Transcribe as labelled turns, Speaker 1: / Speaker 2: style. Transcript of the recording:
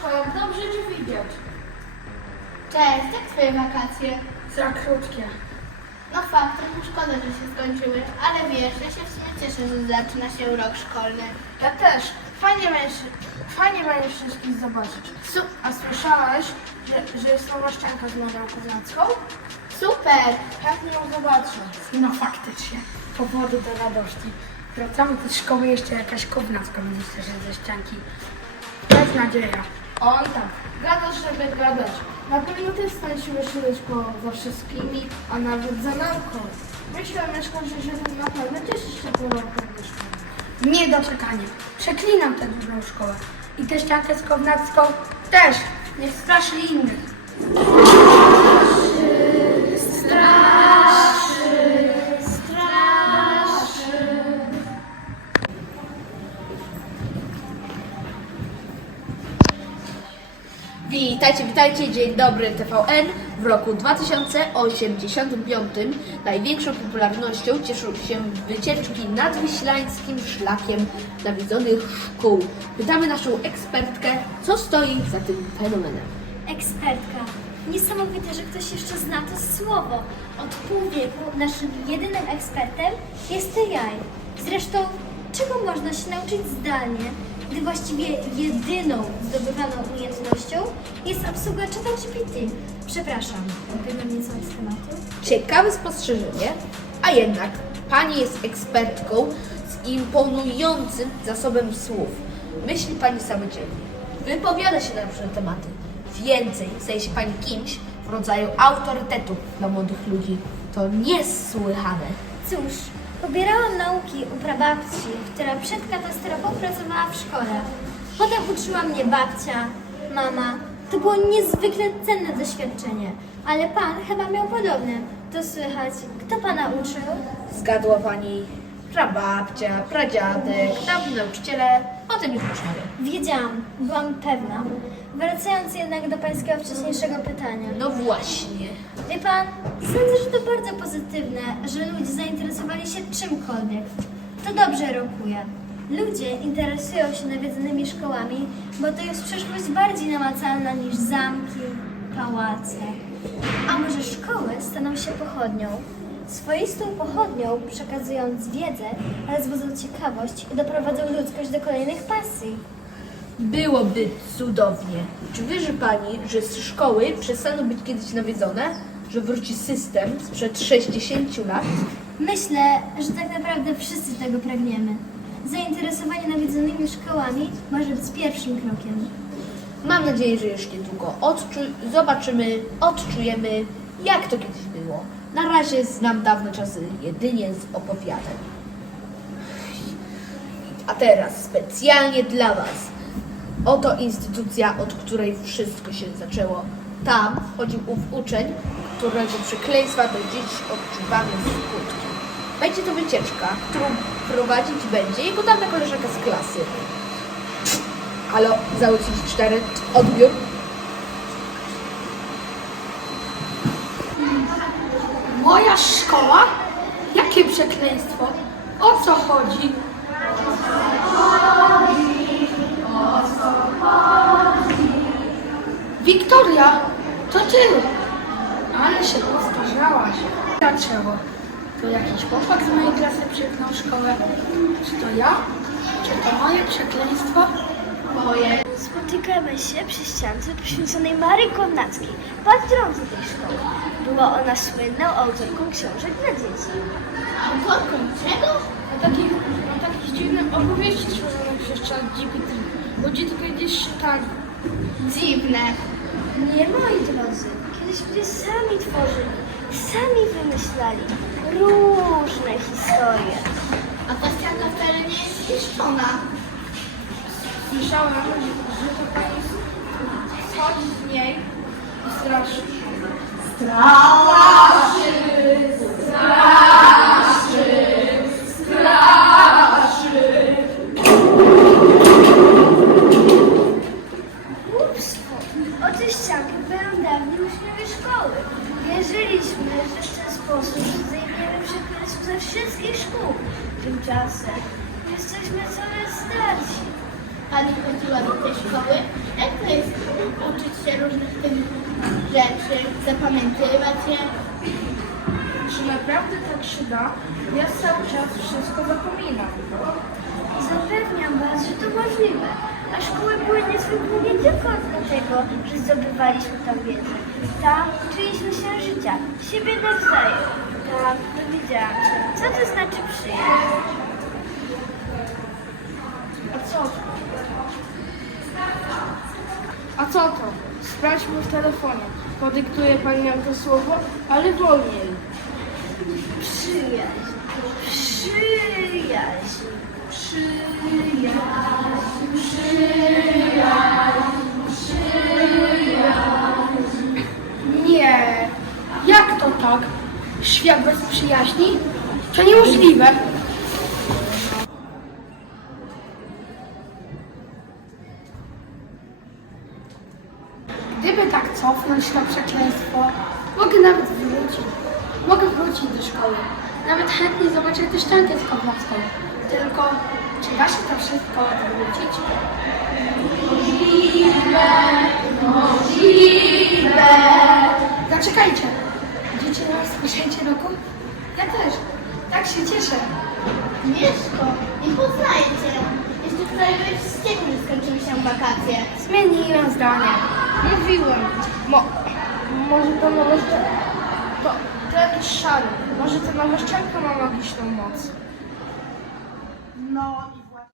Speaker 1: szkołach, dobrze Cię widzieć.
Speaker 2: Cześć, jak twoje wakacje?
Speaker 1: Za krótkie.
Speaker 2: No fakt, trochę szkoda, że się skończyły, ale wiesz, ja się w sumie cieszę, że zaczyna się rok szkolny.
Speaker 1: Ja też. Fajnie będzie, fajnie będzie wszystkich zobaczyć.
Speaker 2: Su-
Speaker 1: A słyszałeś, że, że jest nowa ścianka z Marią Kownacką?
Speaker 2: super!
Speaker 1: Chętnie ją zobaczę. No faktycznie. Powody do radości. Wracamy do szkoły, jeszcze jakaś Kownacka będzie też ze ścianki. Jest nadzieja. Oj tak. Gadasz, żeby gadać. Na pewno też staliśmy szybko za wszystkimi, a nawet za nauką. Myślę, mieszkańcy, że na pewno też jeszcze pół roku do. Nie doczekanie. Przeklinam tę dużą szkołę. I tę ściankę z Kownacką też. Nie straszy innych.
Speaker 3: Witajcie, witajcie, dzień dobry TVN. W roku 2085 największą popularnością cieszą się wycieczki nadwiślańskim szlakiem nawiedzonych szkół. Pytamy naszą ekspertkę, co stoi za tym fenomenem.
Speaker 4: Ekspertka. Niesamowite, że ktoś jeszcze zna to słowo. Od pół wieku naszym jedynym ekspertem jest AI. Zresztą, czego można się nauczyć zdalnie, gdy właściwie jedyną zdobywaną umiejętnością jest obsługa czata GPT? Przepraszam, odbiegłem nieco od tematu.
Speaker 3: Ciekawe spostrzeżenie, a jednak pani jest ekspertką z imponującym zasobem słów. Myśli pani samodzielnie. Wypowiada się na różne tematy. Więcej staje się pani kimś w rodzaju autorytetu dla młodych ludzi. To niesłychane.
Speaker 4: Cóż, pobierałam nauki u prababci, która przed katastrofą pracowała w szkole. Potem uczyła mnie babcia, mama. To było niezwykle cenne doświadczenie, ale pan chyba miał podobne. To słychać. Kto pana uczył?
Speaker 3: Zgadła pani prababcia, pradziadek, dawni nauczyciele, potem już uczniowie.
Speaker 4: Wiedziałam, byłam pewna. Wracając jednak do pańskiego wcześniejszego pytania.
Speaker 3: No właśnie.
Speaker 4: Wie pan, sądzę, że to bardzo pozytywne, że ludzie zainteresowali się czymkolwiek. To dobrze rokuje. Ludzie interesują się nawiedzonymi szkołami, bo to jest przyszłość bardziej namacalna niż zamki, pałace. A może szkoły staną się pochodnią? Swoistą pochodnią, przekazując wiedzę, rozbudzą ciekawość i doprowadzą ludzkość do kolejnych pasji.
Speaker 3: Byłoby cudownie. Czy wierzy Pani, że szkoły przestaną być kiedyś nawiedzone? Że wróci system sprzed 60 lat?
Speaker 4: Myślę, że tak naprawdę wszyscy tego pragniemy. Zainteresowanie nawiedzonymi szkołami może być pierwszym krokiem.
Speaker 3: Mam nadzieję, że już niedługo odczu- zobaczymy, odczujemy, jak to kiedyś było. Na razie znam dawne czasy jedynie z opowiadań. A teraz specjalnie dla Was. Oto instytucja, od której wszystko się zaczęło. Tam chodził ów uczeń, którego przekleństwa do dziś odczuwamy skutki. Będzie to wycieczka, którą prowadzić będzie jego dawna koleżanka z klasy. Halo, za 34, odbiór.
Speaker 1: Moja szkoła? Jakie przekleństwo? O co chodzi? Wiktoria, to ty! Ale się postarzałaś. Dlaczego? To jakiś chłopak z mojej klasy w szkołę? Czy to ja? Czy to moje przekleństwo?
Speaker 2: Moje.
Speaker 4: Spotykamy się przy ściance poświęconej Marii Kownackiej, patronce tej szkoły. Była ona słynną autorką książek dla dzieci.
Speaker 2: Autorką czego?
Speaker 1: O takich, o takich dziwnych opowieści stworzonych przez czat GPT. Ludzie to kiedyś czytali.
Speaker 2: Dziwne.
Speaker 4: Nie, moi drodzy, kiedyś ludzie sami tworzyli, sami wymyślali różne historie.
Speaker 2: A ta ścianka wcale nie jest zniszczona.
Speaker 1: Słyszałam, że, że to pani schodzi z niej i straszy.
Speaker 4: Głupstwo! O tę ściankę byłem dawniej uczniowie szkoły. Wierzyliśmy, że w ten sposób zdejmiemy przekleństwo ze wszystkich szkół. Tymczasem jesteśmy coraz starsi.
Speaker 2: Pani chodziła do tej szkoły? Jak to jest uczyć się różnych tych rzeczy, zapamiętywać je.
Speaker 5: Czy naprawdę tak się da? Ja cały czas wszystko zapominam.
Speaker 6: Zapewniam Was, że to możliwe. A szkoły były niezwykłe dlatego, że zdobywaliśmy tam wiedzę. Tam uczyliśmy się życia, siebie nawzajem. Tam dowiedziałam się, co to znaczy przyjaźń.
Speaker 5: A co to? A co to? Sprawdźmy w telefonie. Podyktuje Pani nam to słowo, ale wolniej.
Speaker 6: Przyjaźń. Przyjaźń.
Speaker 5: Nie. To tak? Świat bez przyjaźni? To niemożliwe. Gdyby tak cofnąć to przekleństwo, mogę nawet wrócić. Mogę wrócić do szkoły. Nawet chętnie zobaczę tę ściankę z Kowalską. Tylko, czy da się to wszystko odwrócić? Zaczekajcie. Idziecie na rozpoczęcie roku? Ja też. Tak się cieszę.
Speaker 2: Mieszko, nie poznaję cię. Jeszcze wczoraj byłeś że skończyły się wakacje.
Speaker 5: Zmieniłem zdanie. Mówiłem. Mo, może to nowe To, to jakiś szary. Może ta nowa szczęka ma magiczną moc.
Speaker 2: No